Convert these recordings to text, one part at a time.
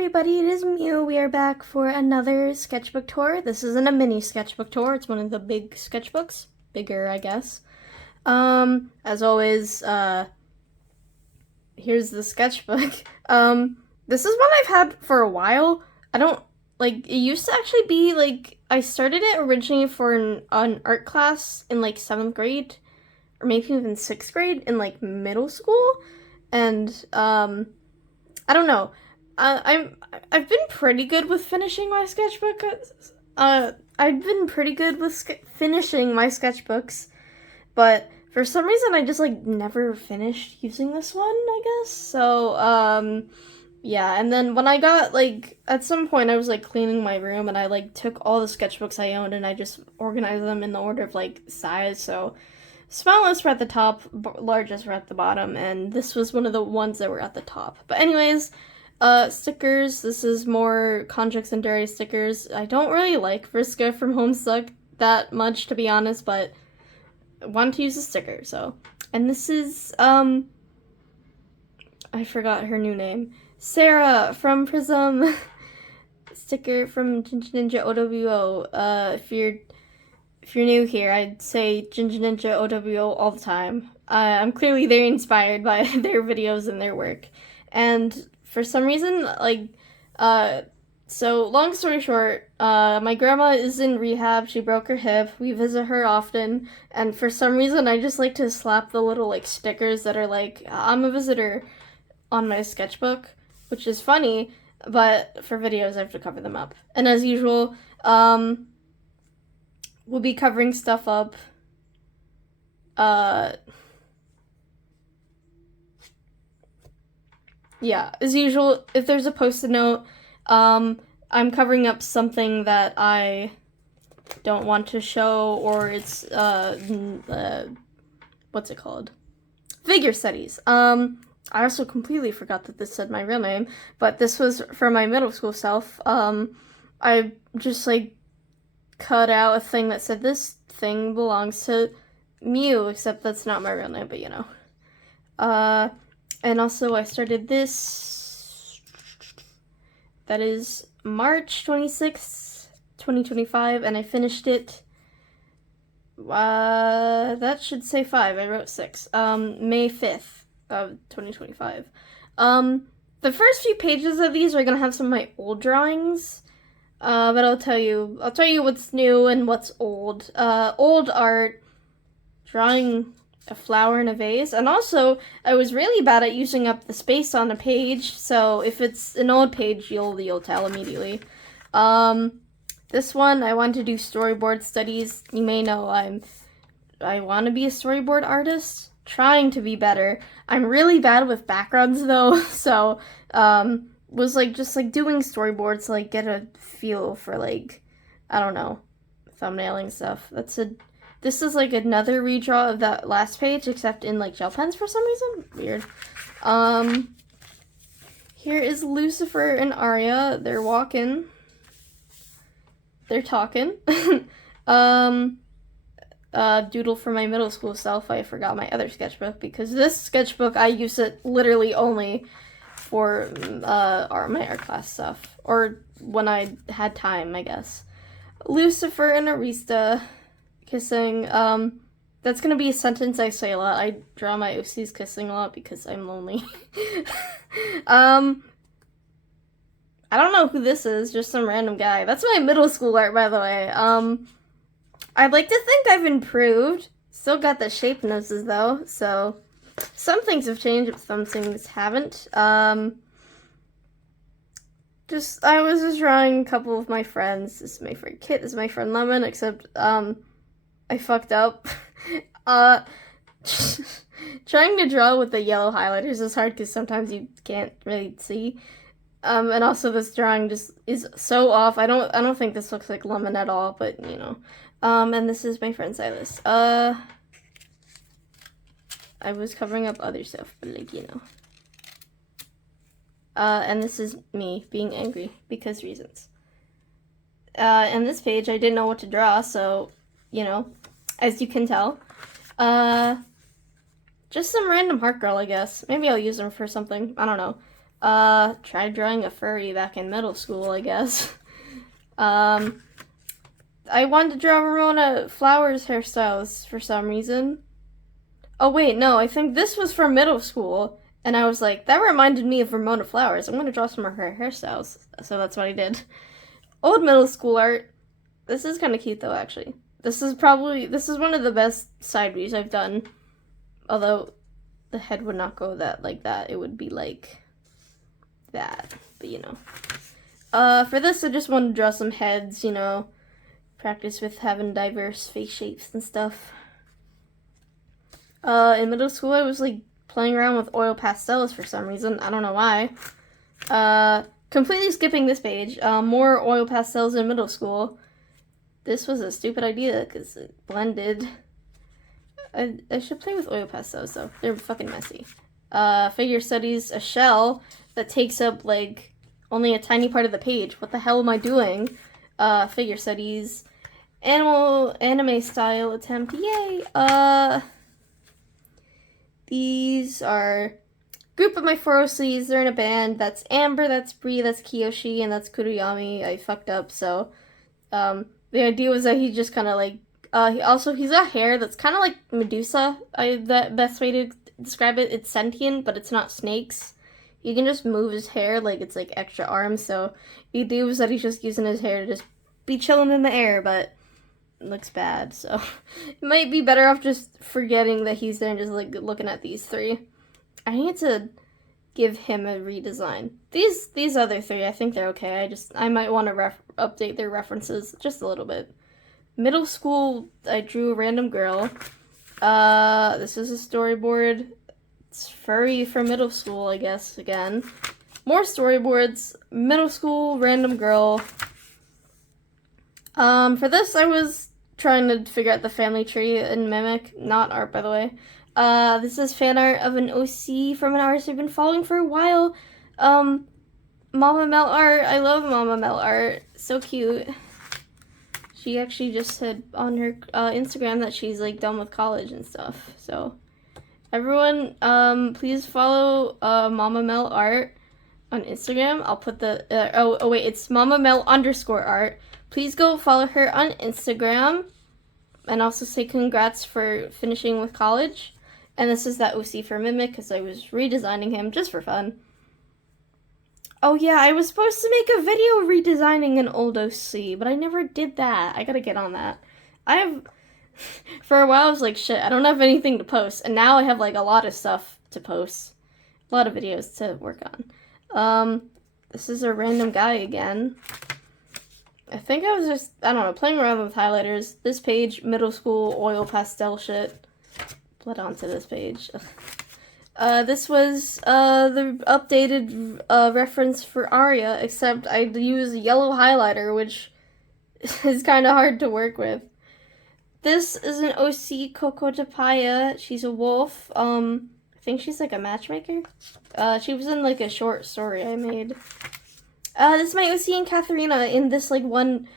everybody, it is Mew. We are back for another sketchbook tour. This isn't a mini sketchbook tour, it's one of the big sketchbooks. Bigger, I guess. As always, here's the sketchbook. This is one I've had for a while. It used to actually be, I started it originally for an art class in, 7th grade, or maybe even 6th grade in, middle school, and, I don't know. I've been pretty good with finishing my sketchbook. I've been pretty good with finishing my sketchbooks, but for some reason I just never finished using this one, I guess. So yeah, and then when I got at some point I was cleaning my room and I took all the sketchbooks I owned and I just organized them in the order of size. So smallest were at the top, largest were at the bottom, and this was one of the ones that were at the top. But anyways, stickers. This is more Conjux and Dairy stickers. I don't really like Vriska from Homestuck that much, to be honest, but I wanted to use a sticker, so. And this is, I forgot her new name. Sarah from Prism. Sticker from Ginger Ninja OWO. If you're new here, I'd say Ginger Ninja OWO all the time. I'm clearly very inspired by their videos and their work. And for some reason, so long story short, my grandma is in rehab. She broke her hip. We visit her often. And for some reason, I just like to slap the little, stickers that are I'm a visitor on my sketchbook, which is funny, but for videos, I have to cover them up. And as usual, we'll be covering stuff up. Yeah, as usual, if there's a post-it note, I'm covering up something that I don't want to show, or it's, what's it called? Figure studies. I also completely forgot that this said my real name, but this was for my middle school self. I just, cut out a thing that said this thing belongs to Mew, except that's not my real name, but you know. And also I started this, that is March 26th, 2025, and I finished it, that should say 5, I wrote 6, May 5th of 2025. The first few pages of these are gonna have some of my old drawings, but I'll tell you what's new and what's old. Old art, drawing a flower in a vase, and also I was really bad at using up the space on a page, so if it's an old page, you'll tell immediately. This one, I want to do storyboard studies. You may know I want to be a storyboard artist, trying to be better. I'm really bad with backgrounds though, so was just doing storyboards to get a feel for I don't know, thumbnailing stuff. This is another redraw of that last page, except in gel pens for some reason. Weird. Here is Lucifer and Arya. They're walking. They're talking. Doodle for my middle school self. I forgot my other sketchbook because this sketchbook I use it literally only for my art class stuff, or when I had time, I guess. Lucifer and Arista kissing. That's gonna be a sentence I say a lot. I draw my OCs kissing a lot because I'm lonely. I don't know who this is, just some random guy. That's my middle school art, by the way. I'd like to think I've improved. Still got the shaped noses though, so some things have changed, but some things haven't. I was just drawing a couple of my friends. This is my friend Kit, this is my friend Lemon, except, I fucked up. Trying to draw with the yellow highlighters is hard because sometimes you can't really see. And also this drawing just is so off. I don't think this looks like Lemon at all, but you know. And this is my friend Silas. I was covering up other stuff, but you know. And this is me being angry because reasons. And this page I didn't know what to draw, so, you know, as you can tell. Just some random heart girl, I guess. Maybe I'll use them for something. I don't know. Tried drawing a furry back in middle school, I guess. I wanted to draw Ramona Flowers hairstyles for some reason. Oh wait, no, I think this was from middle school, and I was like, that reminded me of Ramona Flowers. I'm gonna draw some of her hairstyles. So that's what I did. Old middle school art. This is kind of cute though, actually. This is one of the best side views I've done. Although the head would not go like that. It would be like that. But you know. For this I just wanted to draw some heads, you know. Practice with having diverse face shapes and stuff. In middle school I was like playing around with oil pastels for some reason. I don't know why. Completely skipping this page. More oil pastels in middle school. This was a stupid idea because it blended. I should play with oil pastels though. They're fucking messy. Figure studies, a shell that takes up like only a tiny part of the page. What the hell am I doing? Figure studies, anime style attempt. Yay! These are group of my 403s. They're in a band. That's Amber, that's Bree, that's Kiyoshi, and that's Kuruyami. I fucked up, so the idea was that he just kind of like he's got hair that's kind of like Medusa. The best way to describe it. It's sentient, but it's not snakes. He can just move his hair like it's like extra arms. So the idea was that he's just using his hair to just be chilling in the air, but it looks bad. So it might be better off just forgetting that he's there and just like looking at these three. I need to give him a redesign. These other three, I think they're okay. I might want to update their references just a little bit. Middle school, I drew a random girl. This is a storyboard. It's furry for middle school, I guess, again. More storyboards. Middle school, random girl. For this, I was trying to figure out the family tree in Mimic. Not art, by the way. This is fan art of an OC from an artist I've been following for a while. Mama Mel art. I love Mama Mel art. So cute. She actually just said on her Instagram that she's like done with college and stuff. So everyone, please follow Mama Mel art on Instagram. I'll put the oh wait, it's Mama Mel _art. Please go follow her on Instagram, and also say congrats for finishing with college. And this is that OC for Mimic because I was redesigning him just for fun. Oh yeah, I was supposed to make a video redesigning an old OC, but I never did that. I gotta get on that. For a while I was like, shit, I don't have anything to post, and now I have like a lot of stuff to post. A lot of videos to work on. This is a random guy again. I think I was just, I don't know, playing around with highlighters. This page, middle school oil pastel shit. Blood onto this page. This was the updated reference for Aria, except I use yellow highlighter, which is kind of hard to work with. This is an OC, Coco Tapaya. She's a wolf. I think she's like a matchmaker. She was in like a short story I made. This is my OC and Katharina in this like one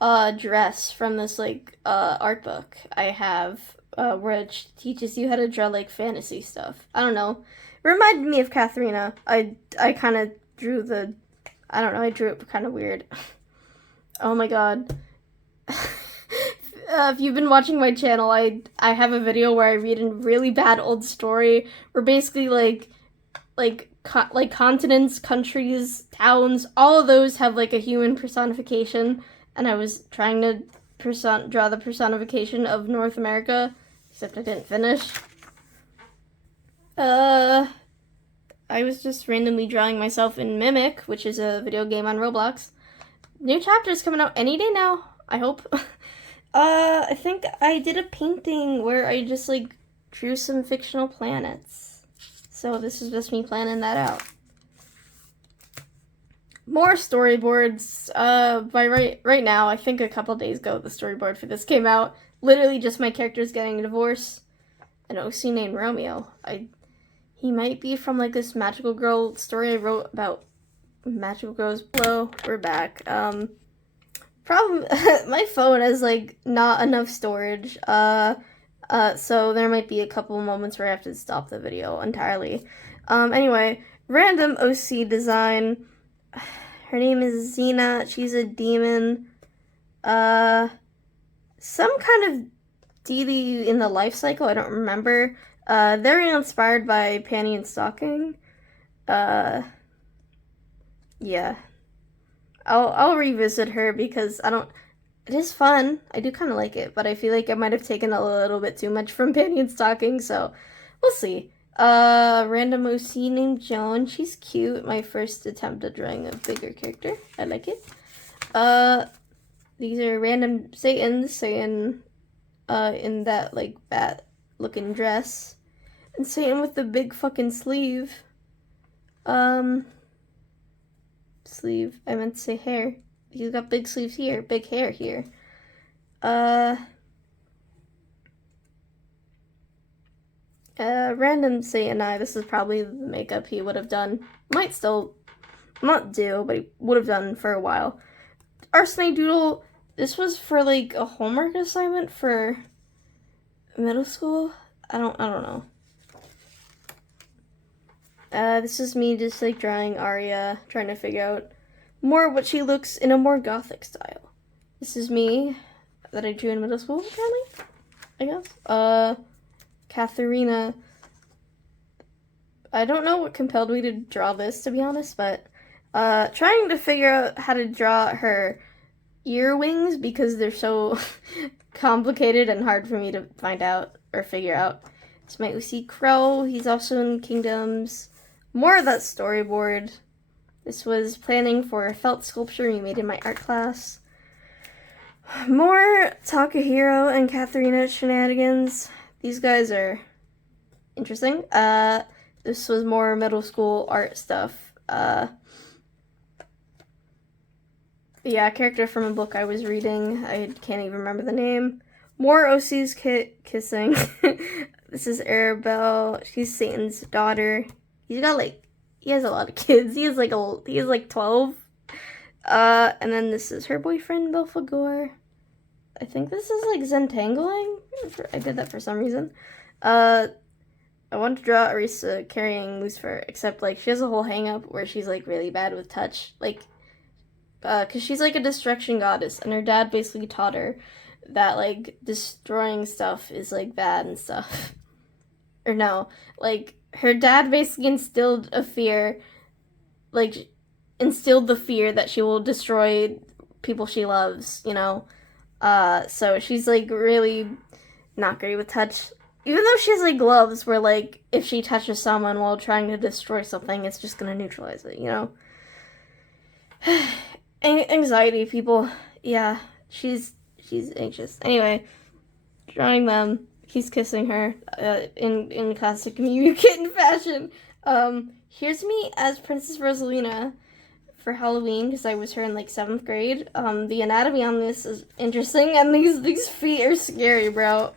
dress from this like art book I have. Where it teaches you how to draw like fantasy stuff. I don't know. It reminded me of Katharina. I kind of drew I drew it kind of weird. Oh my god. If you've been watching my channel, I have a video where I read a really bad old story where basically like continents, countries, towns, all of those have like a human personification, and I was trying to draw the personification of North America. Except I didn't finish. I was just randomly drawing myself in Mimic, which is a video game on Roblox. New chapter's coming out any day now, I hope. I think I did a painting where I just like drew some fictional planets. So this is just me planning that out. More storyboards. By right now, I think a couple days ago, the storyboard for this came out. Literally just my character's getting a divorce. An OC named Romeo. He might be from like this magical girl story I wrote about magical girls. Hello, we're back. Problem, my phone has like not enough storage. So there might be a couple moments where I have to stop the video entirely. Anyway, Random OC design. Her name is Xena. She's a demon. Some kind of deity in the life cycle. I don't remember. Very inspired by Panty and Stocking. Yeah. I'll revisit her because I don't. It is fun. I do kind of like it, but I feel like I might have taken a little bit too much from Panty and Stocking, so we'll see. Random OC named Joan. She's cute. My first attempt at drawing a bigger character. I like it. These are random Satans. Satan, in that, like, bat looking dress. And Satan with the big fucking sleeve. Sleeve. I meant to say hair. He's got big sleeves here, big hair here. Random Satan eye. This is probably the makeup he would have done. Might still not do, but he would have done for a while. Arsenic Doodle. This was for like a homework assignment for middle school. I don't know. This is me just like drawing Arya, trying to figure out more what she looks in a more gothic style. This is me that I drew in middle school, apparently, I guess. Katharina. I don't know what compelled me to draw this, to be honest, but trying to figure out how to draw her ear wings because they're so complicated and hard for me to find out or figure out. It's my OC Crow. He's also in Kingdoms. More of that storyboard. This was planning for a felt sculpture we made in my art class. More Takahiro and Katharina shenanigans. These guys are interesting. This was more middle school art stuff. Yeah, a character from a book I was reading. I can't even remember the name. More OC's kissing. This is Arabelle. She's Satan's daughter. He has a lot of kids. He has like 12. And then this is her boyfriend, Belphegor. I think this is like Zentangling. I did that for some reason. I want to draw Arisa carrying Lucifer, except like she has a whole hang up where she's like really bad with touch. Like, cause she's like a destruction goddess, and her dad basically taught her that like destroying stuff is like bad and stuff. Or no, like her dad basically instilled the fear that she will destroy people she loves, you know? So she's like really not great with touch. Even though she has like gloves where like if she touches someone while trying to destroy something, it's just gonna neutralize it, you know? Anxiety, people. Yeah, she's anxious. Anyway, drawing them. He's kissing her in classic mewkitten fashion. Here's me as Princess Rosalina for Halloween because I was her in like 7th grade. The anatomy on this is interesting, and these feet are scary, bro.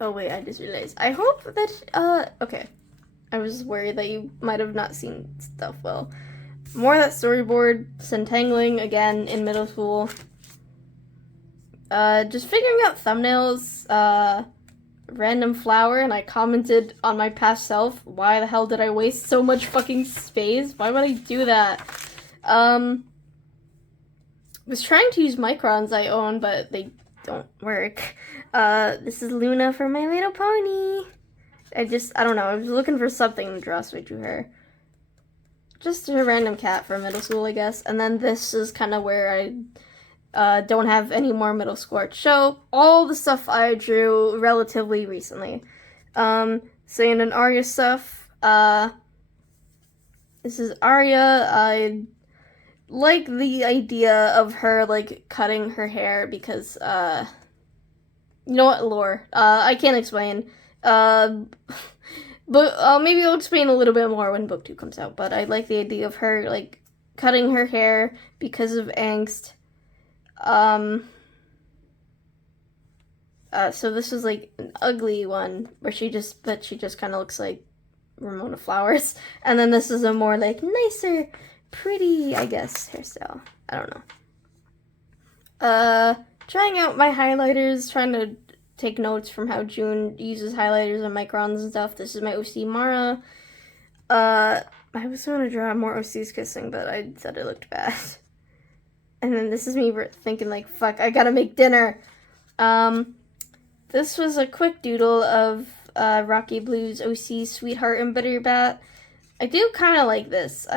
Oh wait, I just realized. I hope that okay. I was worried that you might have not seen stuff well. More of that storyboard, Centangling again in middle school. Just figuring out thumbnails, random flower, and I commented on my past self, why the hell did I waste so much fucking space? Why would I do that? Was trying to use microns I own, but they don't work. This is Luna from My Little Pony. I don't know, I was looking for something to draw, so I drew her. Just a random cat from middle school, I guess. And then this is kind of where I don't have any more middle school art show. All the stuff I drew relatively recently. Saying an Arya stuff. This is Arya. I like the idea of her, like, cutting her hair because, you know what, lore. I can't explain. But maybe I'll explain a little bit more when book 2 comes out. But I like the idea of her, like, cutting her hair because of angst. So this was like an ugly one where she just kind of looks like Ramona Flowers. And then this is a more like nicer, pretty, I guess, hairstyle. I don't know. Trying out my highlighters, trying to take notes from how June uses highlighters and microns and stuff. This is my OC Mara. I was going to draw more OCs kissing, but I said it looked bad. And then this is me thinking like, fuck, I gotta make dinner. This was a quick doodle of Rocky Blue's OC Sweetheart and Bitter Bat. I do kind of like this.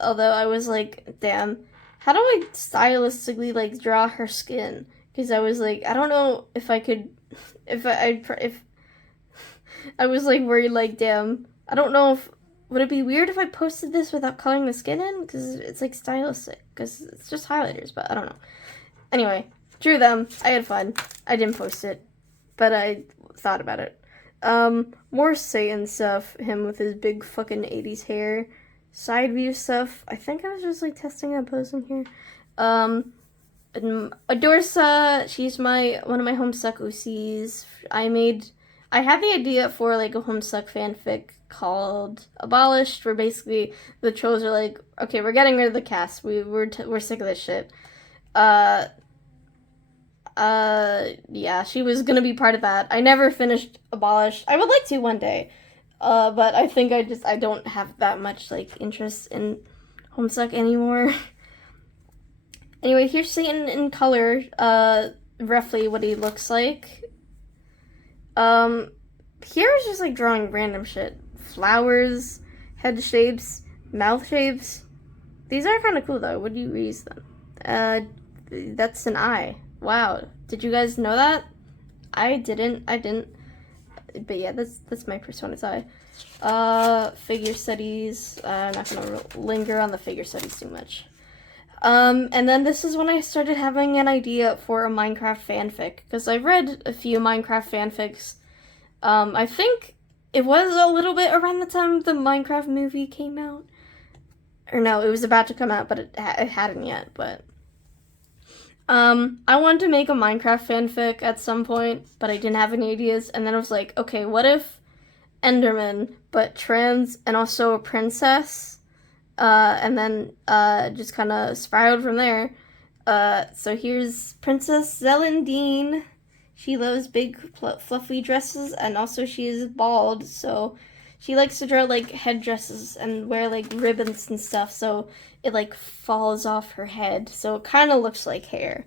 Although I was like, damn, how do I stylistically like draw her skin? Because I was like, I don't know if I could, if I was like worried like, damn, I don't know if would it be weird if I posted this without coloring the skin in? Because it's like stylistic. Because it's just highlighters, but I don't know. Anyway, drew them. I had fun. I didn't post it, but I thought about it. More Satan stuff. Him with his big fucking 80s hair. Side view stuff. I think I was just like testing out posing here. Adorsa, she's one of my Homestuck OCs. I had the idea for like a Homestuck fanfic called Abolished, where basically the trolls are like, okay, we're getting rid of the cast. We're sick of this shit. Yeah, she was gonna be part of that. I never finished Abolished. I would like to one day. But I think I don't have that much like interest in Homestuck anymore. Anyway, here's Satan in color, roughly what he looks like. Here's just like drawing random shit. Flowers, head shapes, mouth shapes. These are kind of cool though. What do you use them? That's an eye. Wow. Did you guys know that? I didn't. But yeah, that's my Persona's eye. Figure studies. I'm not gonna linger on the figure studies too much. And then this is when I started having an idea for a Minecraft fanfic, because I've read a few Minecraft fanfics. I think it was a little bit around the time the Minecraft movie came out. Or no, it was about to come out, but it hadn't yet, but... I wanted to make a Minecraft fanfic at some point, but I didn't have any ideas, and then I was like, okay, what if Enderman, but trans, and also a princess? And then, just kind of spiraled from there. So here's Princess Zelendine. She loves big, fluffy dresses, and also she is bald, so she likes to draw, like, headdresses and wear, like, ribbons and stuff, so it, like, falls off her head, so it kind of looks like hair.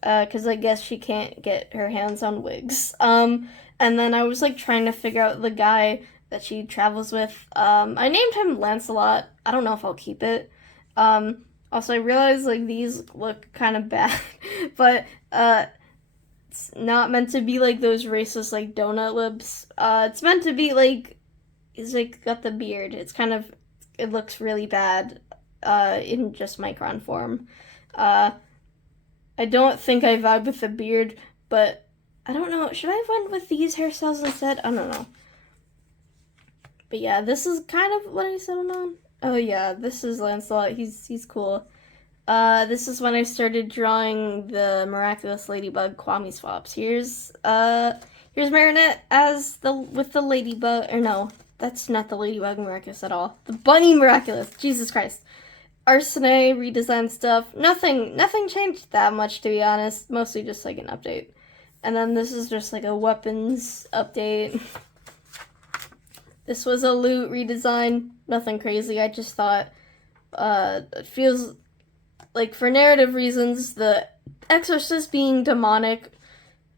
Because I guess she can't get her hands on wigs. And then I was, like, trying to figure out the guy that she travels with. I named him Lancelot. I don't know if I'll keep it. Also, I realized, like, these look kind of bad, but, it's not meant to be, like, those racist, like, donut lips. It's meant to be, like, he's, like, got the beard. It's kind of, it looks really bad, in just micron form. I don't think I vibe with the beard, but I don't know. Should I have went with these hairstyles instead? I don't know. But yeah, this is kind of what I settled on. Oh yeah, this is Lancelot. He's cool. This is when I started drawing the Miraculous Ladybug Kwami swaps. Here's Marinette as with the ladybug, or no, that's not the Ladybug Miraculous at all. The Bunny Miraculous, Jesus Christ. Arsene redesigned stuff. Nothing changed that much, to be honest. Mostly just like an update. And then this is just like a weapons update. This was a loot redesign. Nothing crazy. I just thought, it feels like for narrative reasons, the Exorcist being demonic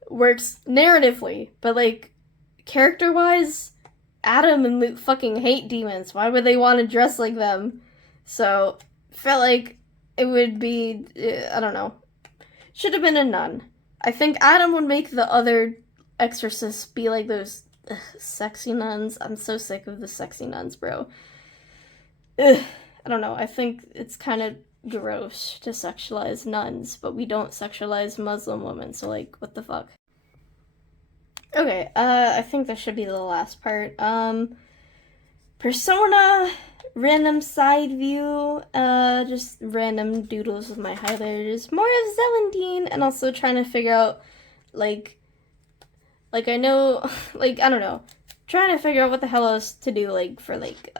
works narratively, but like character-wise, Adam and Luke fucking hate demons. Why would they want to dress like them? So, felt like it would be, I don't know. Should have been a nun. I think Adam would make the other exorcists be like those sexy nuns. I'm so sick of the sexy nuns, bro. I don't know. I think it's kind of gross to sexualize nuns, but we don't sexualize Muslim women, so like, what the fuck? Okay, I think that should be the last part. Persona, random side view, just random doodles with my highlighters, more of Zelendine, and also trying to figure out, like I know, like, I don't know, trying to figure out what the hell else to do, like, for, like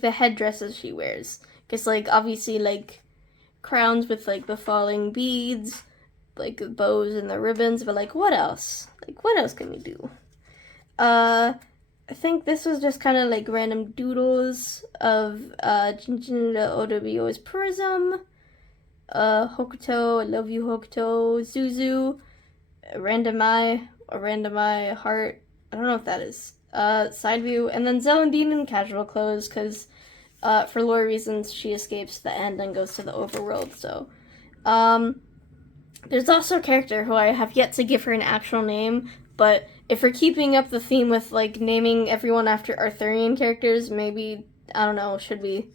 the headdresses she wears. Because, like, obviously, like, crowns with, like, the falling beads, like, the bows and the ribbons, but, like, what else? Like, what else can we do? I think this was just kind of like random doodles of Jinjin Odobio's Prism, Hokuto, I love you Hokuto, Zuzu, a random eye heart. I don't know if that is. Side view, and then Zelandine in casual clothes, because for lore reasons she escapes the end and goes to the overworld. So, there's also a character who I have yet to give her an actual name, but if we're keeping up the theme with like naming everyone after Arthurian characters, maybe I don't know, should be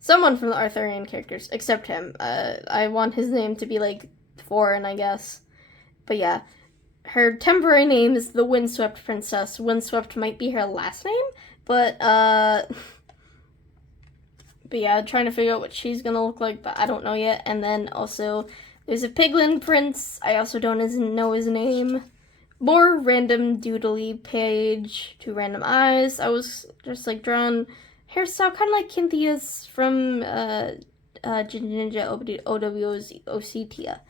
someone from the Arthurian characters, except him. I want his name to be like foreign, I guess. But yeah, her temporary name is the Windswept Princess. Windswept might be her last name, but yeah, trying to figure out what she's gonna look like, but I don't know yet. And then also, there's a Piglin Prince. I also don't know his name. More random doodly page, 2 random eyes. I was just like drawn hairstyle, kind of like Cynthia's from Ninja OW's Ocetia.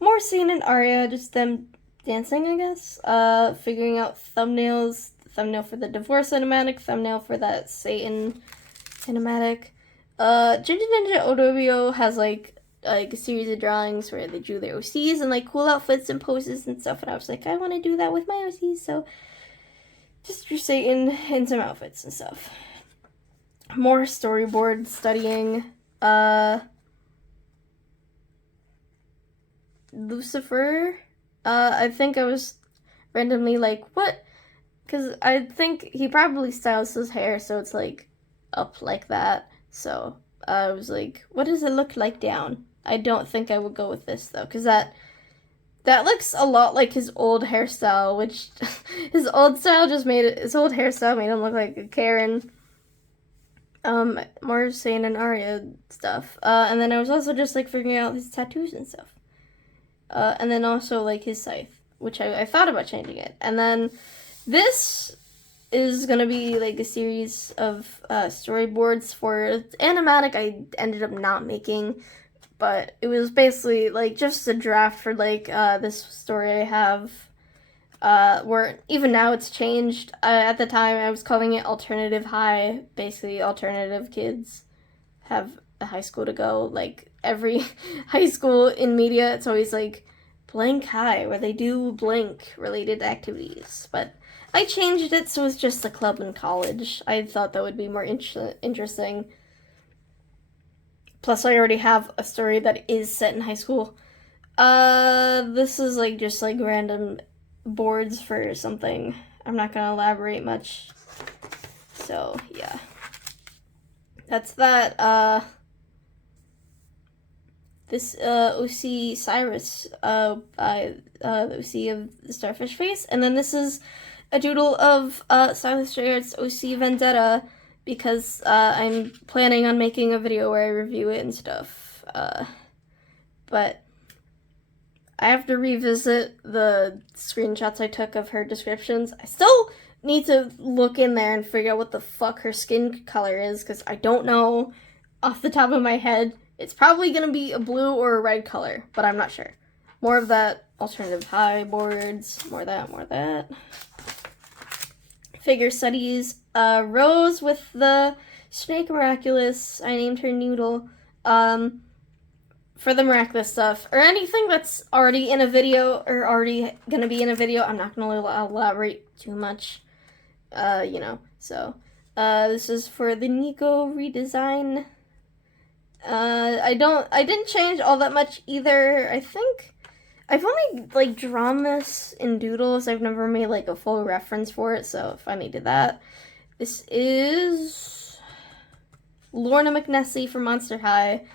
More scene and Arya, just them dancing, I guess. Figuring out thumbnails. Thumbnail for the divorce cinematic, thumbnail for that Satan cinematic. Ginger Ninja Odobio has like a series of drawings where they drew their OCs and like cool outfits and poses and stuff, and I was like, I want to do that with my OCs, so just drew Satan in some outfits and stuff. More storyboard studying. Lucifer. I think I was randomly like, what? Because I think he probably styles his hair so it's like up like that. So I was like, what does it look like down? I don't think I would go with this though, because that looks a lot like his old hairstyle, which his old hairstyle made him look like a Karen. More Sane and Arya stuff. And then I was also just like figuring out his tattoos and stuff. And then also like his scythe, which I thought about changing it. And then this is gonna be like a series of storyboards for animatic I ended up not making, but it was basically like just a draft for like this story I have, where even now it's changed. At the time I was calling it Alternative High, basically alternative kids have a high school to go. Like every high school in media, it's always like blank high, where they do blank related activities, but I changed it so it's just a club in college. I thought that would be more interesting. Plus, I already have a story that is set in high school. This is like just like random boards for something. I'm not gonna elaborate much. So, yeah. That's that. This OC Cyrus by the OC of the Starfish Face. And then this is a doodle of Silas J. Art's OC Vendetta, because I'm planning on making a video where I review it and stuff. But I have to revisit the screenshots I took of her descriptions. I still need to look in there and figure out what the fuck her skin color is, because I don't know off the top of my head. It's probably going to be a blue or a red color, but I'm not sure. More of that Alternative High boards. More of that. Figure studies. Rose with the Snake Miraculous. I named her Noodle. For the miraculous stuff, or anything that's already in a video, or already going to be in a video, I'm not going to elaborate too much. So. This is for the Nico redesign. I didn't change all that much either. I think I've only like drawn this in doodles. I've never made like a full reference for it, so if I needed that. This is Lorna McNessie from Monster High.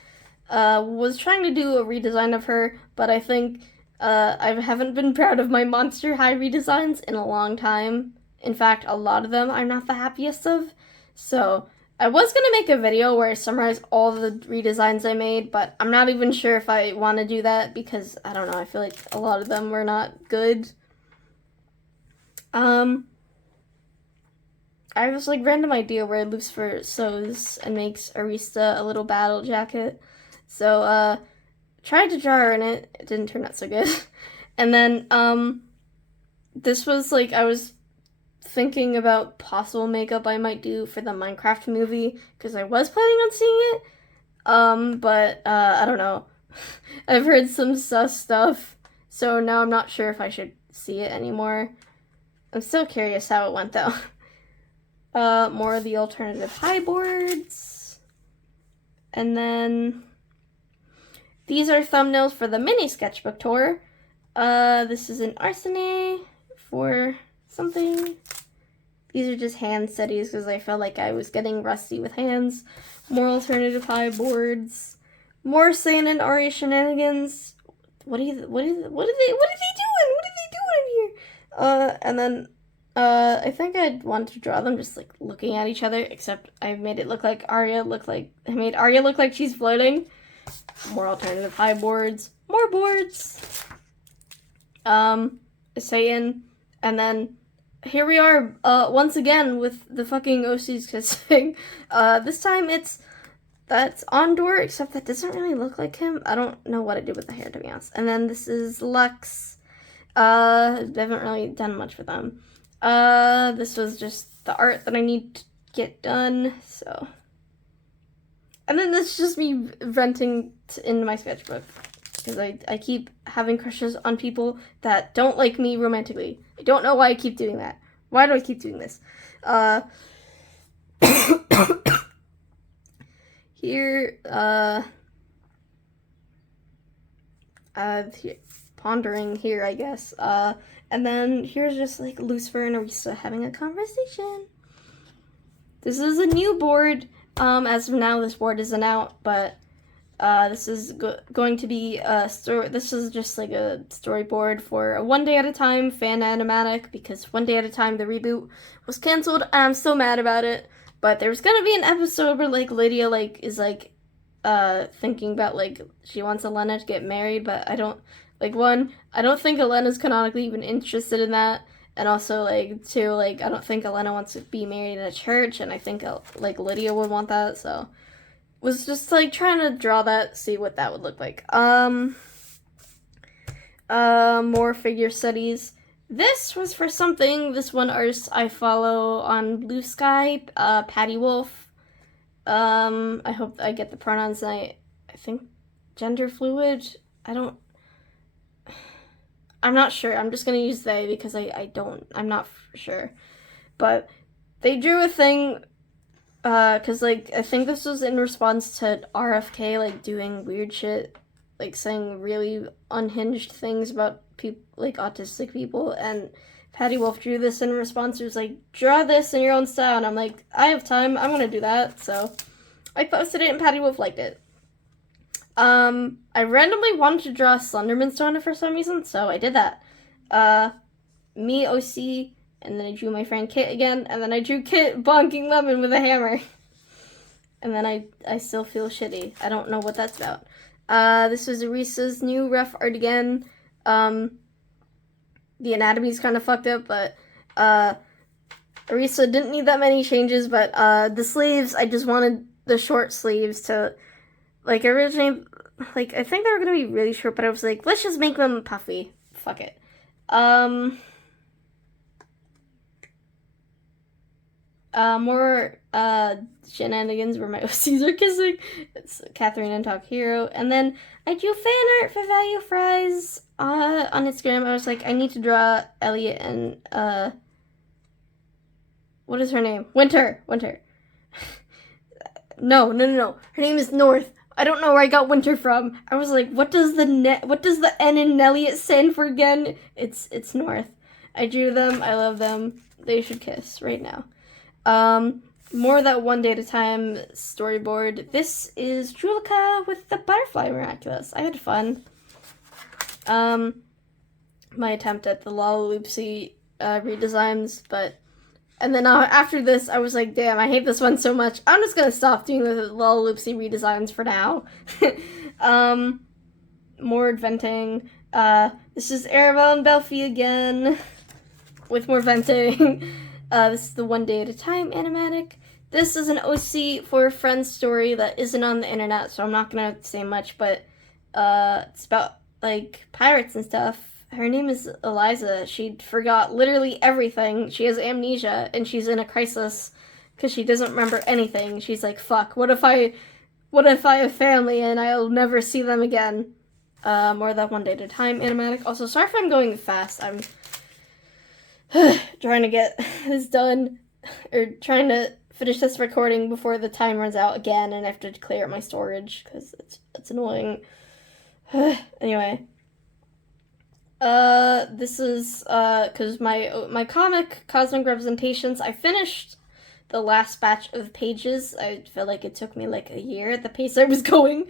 Was trying to do a redesign of her, but I think I haven't been proud of my Monster High redesigns in a long time. In fact, a lot of them I'm not the happiest of. So I was going to make a video where I summarize all the redesigns I made, but I'm not even sure if I want to do that because, I don't know, I feel like a lot of them were not good. I was like random idea where Lucifer sews and makes Arista a little battle jacket. So, tried to draw her in it. It didn't turn out so good. And then, this was like, I was thinking about possible makeup I might do for the Minecraft movie, because I was planning on seeing it. But I don't know. I've heard some sus stuff, so now I'm not sure if I should see it anymore. I'm still curious how it went though. More of the alternative high boards. And then these are thumbnails for the mini sketchbook tour. This is an arsenic for something. These are just hand studies because I felt like I was getting rusty with hands. More alternative high boards. More Saiyan and Ari shenanigans. What are they doing? What are they doing here? And then I think I'd want to draw them just like looking at each other, except I made it look like I made Arya look like she's floating. More alternative high boards. More boards. Saiyan, and then here we are once again with the fucking OCs kissing. This time that's Ondor, except that doesn't really look like him. I don't know what I did with the hair, to be honest. And then this is Lux. I haven't really done much for them. This was just the art that I need to get done, so. And then this is just me venting in my sketchbook, because I keep having crushes on people that don't like me romantically. I don't know why I keep doing that. Why do I keep doing this? Here, pondering here, I guess. And then here's just like Lucifer and Arisa having a conversation. This is a new board. As of now, this board isn't out, but this is going to be a story. This is just like a storyboard for a One Day at a Time fan animatic, because One Day at a Time, the reboot, was canceled, and I'm still mad about it. But there's gonna be an episode where like Lydia like is like thinking about like she wants Elena to get married, but I don't think Elena's canonically even interested in that. And also, like, two, like, I don't think Elena wants to be married in a church, and I think, like, Lydia would want that, so. Was just, like, trying to draw that, see what that would look like. More figure studies. This was for something, this one artist I follow on Blue Sky, Patty Wolf. I hope I get the pronouns, and I think gender fluid. I'm not sure. I'm just going to use they because I'm not sure. But they drew a thing, because, like, I think this was in response to RFK, like, doing weird shit, like, saying really unhinged things about people, like, autistic people, and Patty Wolf drew this in response. It was like, draw this in your own style, and I'm like, I have time, I'm going to do that, so I posted it, and Patty Wolf liked it. I randomly wanted to draw Slenderman's Donna for some reason, so I did that. Me, OC, and then I drew my friend Kit again, and then I drew Kit bonking Lemon with a hammer. And then I still feel shitty. I don't know what that's about. This was Arisa's new rough art again. The anatomy's kind of fucked up, but, Arisa didn't need that many changes, but, the sleeves, I just wanted the short sleeves to, like, originally, like, I think they were gonna be really short, but I was like, let's just make them puffy. Fuck it. More, shenanigans where my OCs are kissing. It's Catherine and Talk Hero. And then I drew fan art for Value Fries, on Instagram. I was like, I need to draw Elliot and, what is her name? Winter. No. Her name is North. I don't know where I got Winter from. I was like, what does the N in Elliot stand for again? It's North. I drew them. I love them. They should kiss right now. More of that One Day at a Time storyboard. This is Julica with the Butterfly Miraculous. I had fun. My attempt at the Lalaloopsy redesigns, but. And then after this, I was like, damn, I hate this one so much. I'm just gonna stop doing the Lalaloopsy redesigns for now. More venting. This is Arabelle and Belfie again, with more venting. This is the One Day at a Time animatic. This is an OC for a friend's story that isn't on the internet, so I'm not gonna say much, but it's about, like, pirates and stuff. her name is Eliza. She forgot literally everything. She has amnesia, and she's in a crisis because she doesn't remember anything. She's like, fuck, what if I have family and I'll never see them again? More than one day at a time, animatic. Also, sorry if I'm going fast. I'm trying to get this done, or trying to finish this recording before the time runs out again, and I have to clear out my storage because it's annoying. Anyway, this is because my comic Cosmic Representations, I finished the last batch of pages. I feel like it took me like a year at the pace I was going.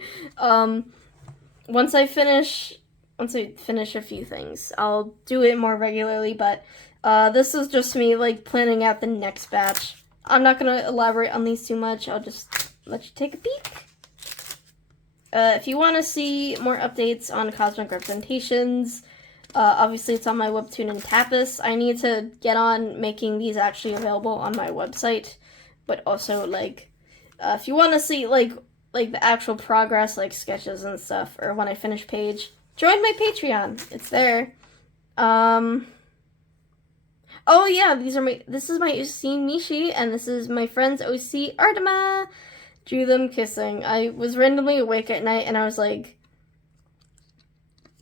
Once I finish a few things, I'll do it more regularly, but this is just me like planning out the next batch. I'm not gonna elaborate on these too much. I'll just let you take a peek. If you want to see more updates on Cosmic Representations, obviously it's on my webtoon and Tapas. I need to get on making these actually available on my website, but also like if you want to see like the actual progress, like sketches and stuff, or when I finish page, join my Patreon. It's there. Oh yeah, this is my OC Mishi, and this is my friend's OC Artema. Drew them kissing. I was randomly awake at night, and I was like,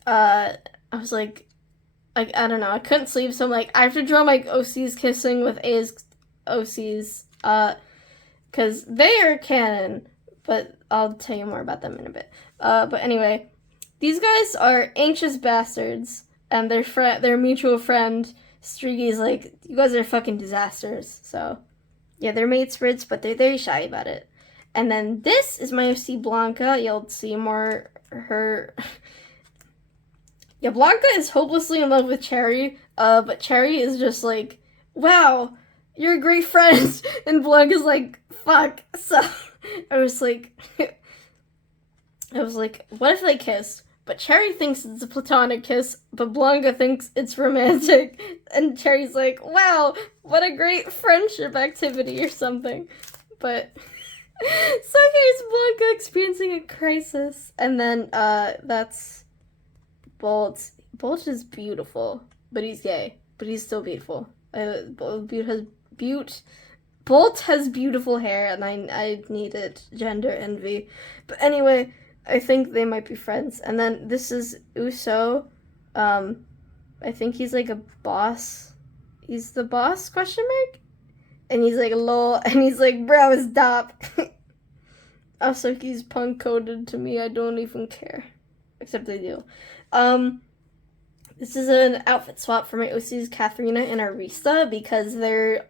I don't know, I couldn't sleep, so I'm like, I have to draw my OCs kissing with A's OCs, because they are canon, but I'll tell you more about them in a bit. But anyway, these guys are anxious bastards, and their mutual friend, Streaky's like, you guys are fucking disasters, so, yeah, they're mate spirits, but they're very shy about it. And then this is my OC Blanca. You'll see more her. Yeah, Blanca is hopelessly in love with Cherry. But Cherry is just like, wow, you're a great friend. And Blanca's like, fuck. So I was like, what if they kissed? But Cherry thinks it's a platonic kiss, but Blanca thinks it's romantic. And Cherry's like, wow, what a great friendship activity or something. But so here's Blanca experiencing a crisis. And then That's Bolt. Bolt is beautiful, but he's gay. But he's still beautiful. Bolt has beautiful hair, and I needed gender envy. But anyway, I think they might be friends. And then this is Uso. I think he's like a boss. He's the boss, question mark? And he's like, lol. And he's like, bro, stop. Also, he's punk-coded to me. I don't even care. Except I do. This is an outfit swap for my OCs, Katharina and Arista, because their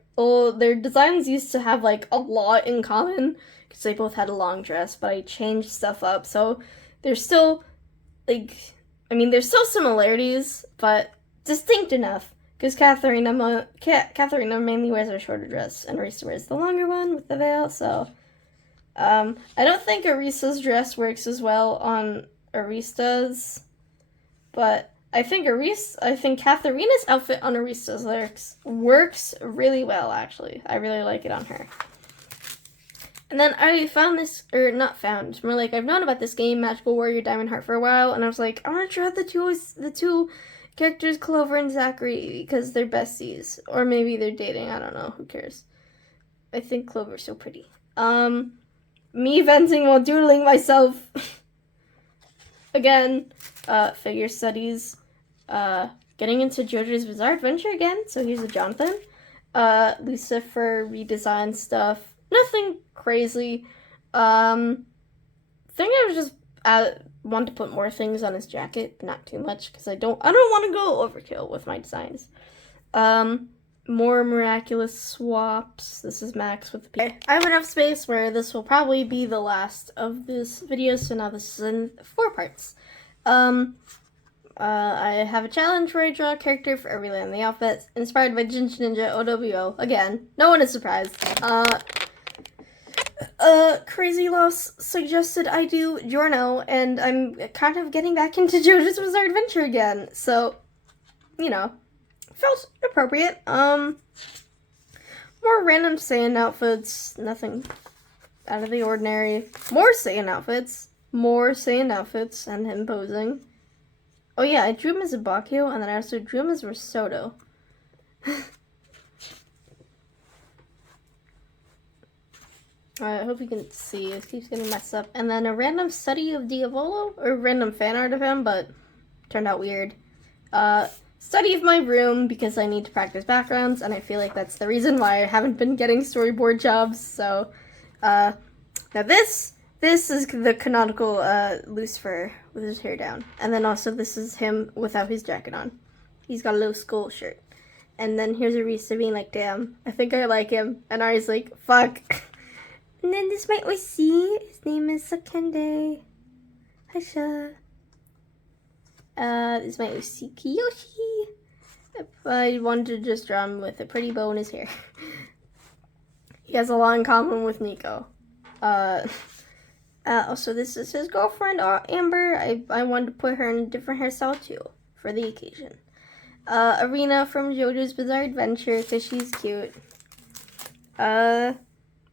designs used to have, like, a lot in common, because they both had a long dress, but I changed stuff up, so there's still, like, there's still similarities, but distinct enough, because Katharina mainly wears a shorter dress, and Arista wears the longer one with the veil, so, I don't think Arista's dress works as well on Arista's, but I think Katharina's outfit on Arista's works really well, actually. I really like it on her. And then I found this, or not found, it's more like I've known about this game, Magical Warrior Diamond Heart, for a while, and I was like, I want to try the two characters, Clover and Zachary, because they're besties. Or maybe they're dating, I don't know, who cares. I think Clover's so pretty. Me venting while doodling myself. Again, figure studies. Getting into JoJo's Bizarre Adventure again, so here's a Jonathan. Lucifer redesign stuff. Nothing crazy. Think I was just want to put more things on his jacket, not too much, because I don't want to go overkill with my designs. More miraculous swaps. This is Max with the P. I have enough space where this will probably be the last of this video, so now this is in 4 parts. I have a challenge where I draw a character for every line in the outfit, inspired by Jinja Ninja OWO. Again, no one is surprised. Crazy Loss suggested I do Giorno, and I'm kind of getting back into JoJo's Bizarre Adventure again, so, you know, felt appropriate. More random Saiyan outfits, nothing out of the ordinary. More Saiyan outfits, and him posing. Oh yeah, I drew him as a Bakio, and then I also drew him as Risotto. I hope you can see. It keeps getting messed up. And then a random study of Diavolo, or random fan art of him, but turned out weird. Study of my room, because I need to practice backgrounds, and I feel like that's the reason why I haven't been getting storyboard jobs. So, now this is the canonical Lucifer with his hair down. And then also this is him without his jacket on. He's got a little skull shirt. And then here's Arisa being like, damn, I think I like him. And Ari's like, fuck. And then this is my OC. His name is Sakende. Hasha. This is my OC Kiyoshi. I wanted to just draw him with a pretty bow in his hair. He has a lot in common with Nico. Also, this is his girlfriend, Amber. I wanted to put her in a different hairstyle too for the occasion. Arena from JoJo's Bizarre Adventure because she's cute. I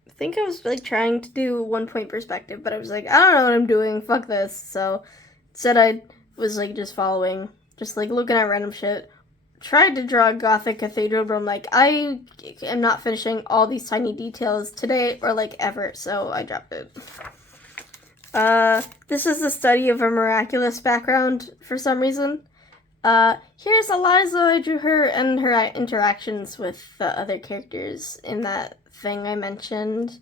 think I was like trying to do 1 point perspective, but I was like, I don't know what I'm doing. Fuck this. So instead, I was like just following, just like looking at random shit. Tried to draw a Gothic cathedral, but I'm like, I am not finishing all these tiny details today or like ever, so I dropped it. This is the study of a miraculous background for some reason. Here's Eliza. I drew her and her interactions with the other characters in that thing I mentioned.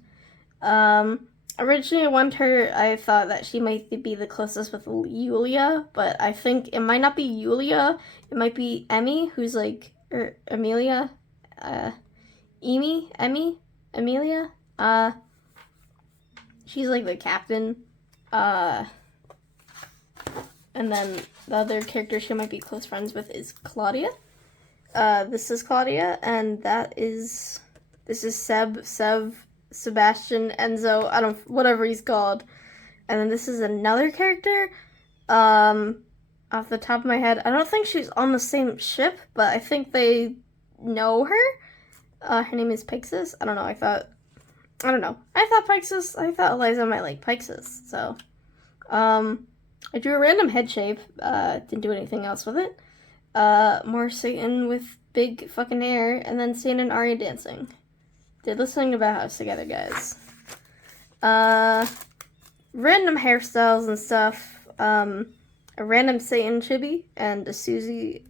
Originally I thought that she might be the closest with Yulia, but I think it might not be Yulia. It might be Emmy, who's like, or Amelia, Amelia. She's like the captain. And then the other character she might be close friends with is Claudia. This is Claudia, and this is Sebastian, Enzo, whatever he's called. And then this is another character. Off the top of my head, I don't think she's on the same ship, but I think they know her. Her name is Pixis. I don't know. I thought Pixis. I thought Eliza might like Pixis. So, I drew a random head shape. Didn't do anything else with it. More Satan with big fucking hair, and then Satan and Arya dancing. Did listening to Bauhaus together, guys. Random hairstyles and stuff. A random Satan chibi and a Susie.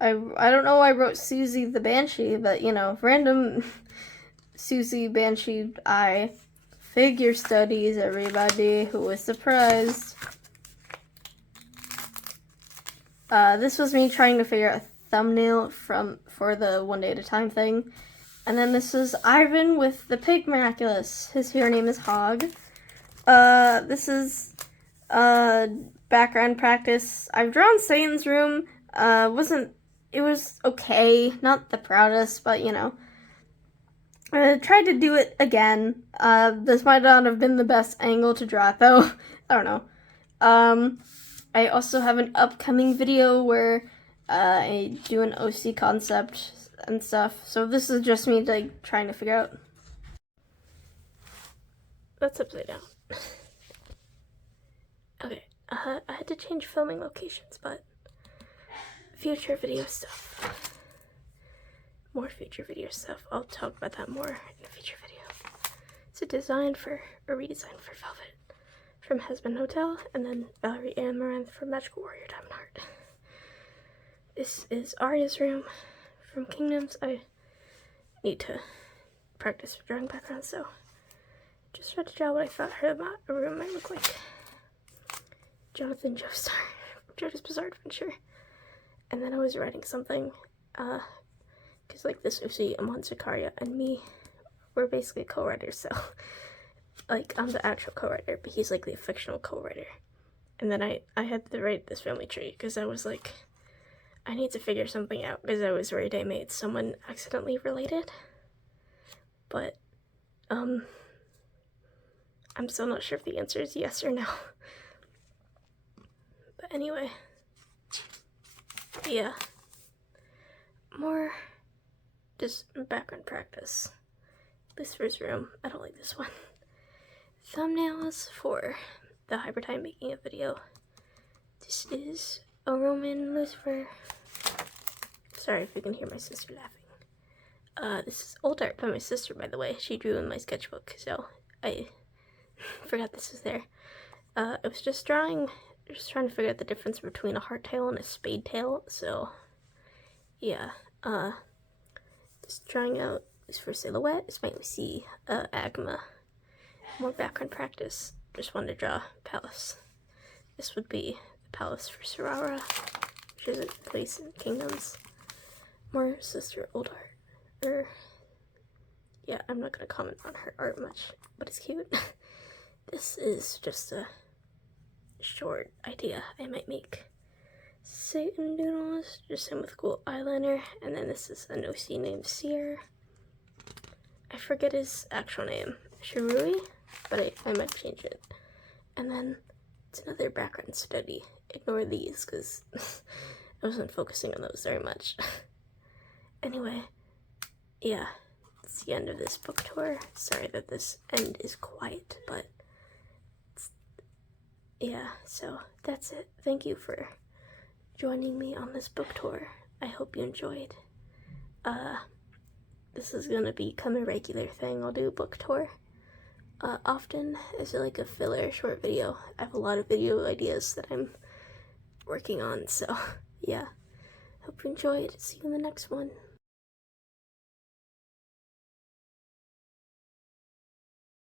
I don't know why I wrote Susie the Banshee, but you know, random Susie Banshee eye. Figure studies, everybody who was surprised. This was me trying to figure out a thumbnail for the One Day at a Time thing. And then this is Ivan with the Pig Miraculous. His hero name is Hog. This is background practice. I've drawn Satan's room. It was okay. Not the proudest, but you know. I tried to do it again. This might not have been the best angle to draw it though. I don't know. I also have an upcoming video where I do an OC concept and stuff. So this is just me like trying to figure out. That's upside down. Okay, I had to change filming locations, but future video stuff. More future video stuff. I'll talk about that more in a future video. It's a redesign for Velvet from Husband Hotel, and then Valerie Amaranth from Magical Warrior Diamond Heart. This is Arya's room from Kingdoms. I need to practice drawing backgrounds, so just tried to draw what I thought her room might look like. Jonathan Joestar, JoJo's Bizarre Adventure. And then I was writing something, because like this OC, Amon Zakaria, and me, we're basically co-writers, so like I'm the actual co-writer, but he's like the fictional co-writer. And then I had to write this family tree, because I was like, I need to figure something out, because I was worried I made someone accidentally related. But, I'm still not sure if the answer is yes or no. But anyway, yeah, more just background practice. Lucifer's room, I don't like this one. Thumbnails for the Hyper Time making a video. This is a Roman Lucifer. Sorry if you can hear my sister laughing. This is old art by my sister, by the way. She drew in my sketchbook, so I forgot this was there. I was just trying to figure out the difference between a heart tail and a spade tail, so yeah. Just trying out this for silhouette. This might see Agma. More background practice. Just wanted to draw Palace. This would be the Palace for Sorara, which is a place in Kingdoms. More sister old art. Yeah, I'm not gonna comment on her art much, but it's cute. This is just a short idea I might make. Satan doodles, just him with cool eyeliner, and then this is an OC named Seer. I forget his actual name, Shirui, but I might change it. And then it's another background study. Ignore these because I wasn't focusing on those very much. Anyway, yeah, it's the end of this book tour. Sorry that this end is quiet, but yeah, so that's it. Thank you for joining me on this book tour. I hope you enjoyed. This is gonna become a regular thing. I'll do a book tour often as like a filler short video. I have a lot of video ideas that I'm working on, so yeah. Hope you enjoyed. See you in the next one.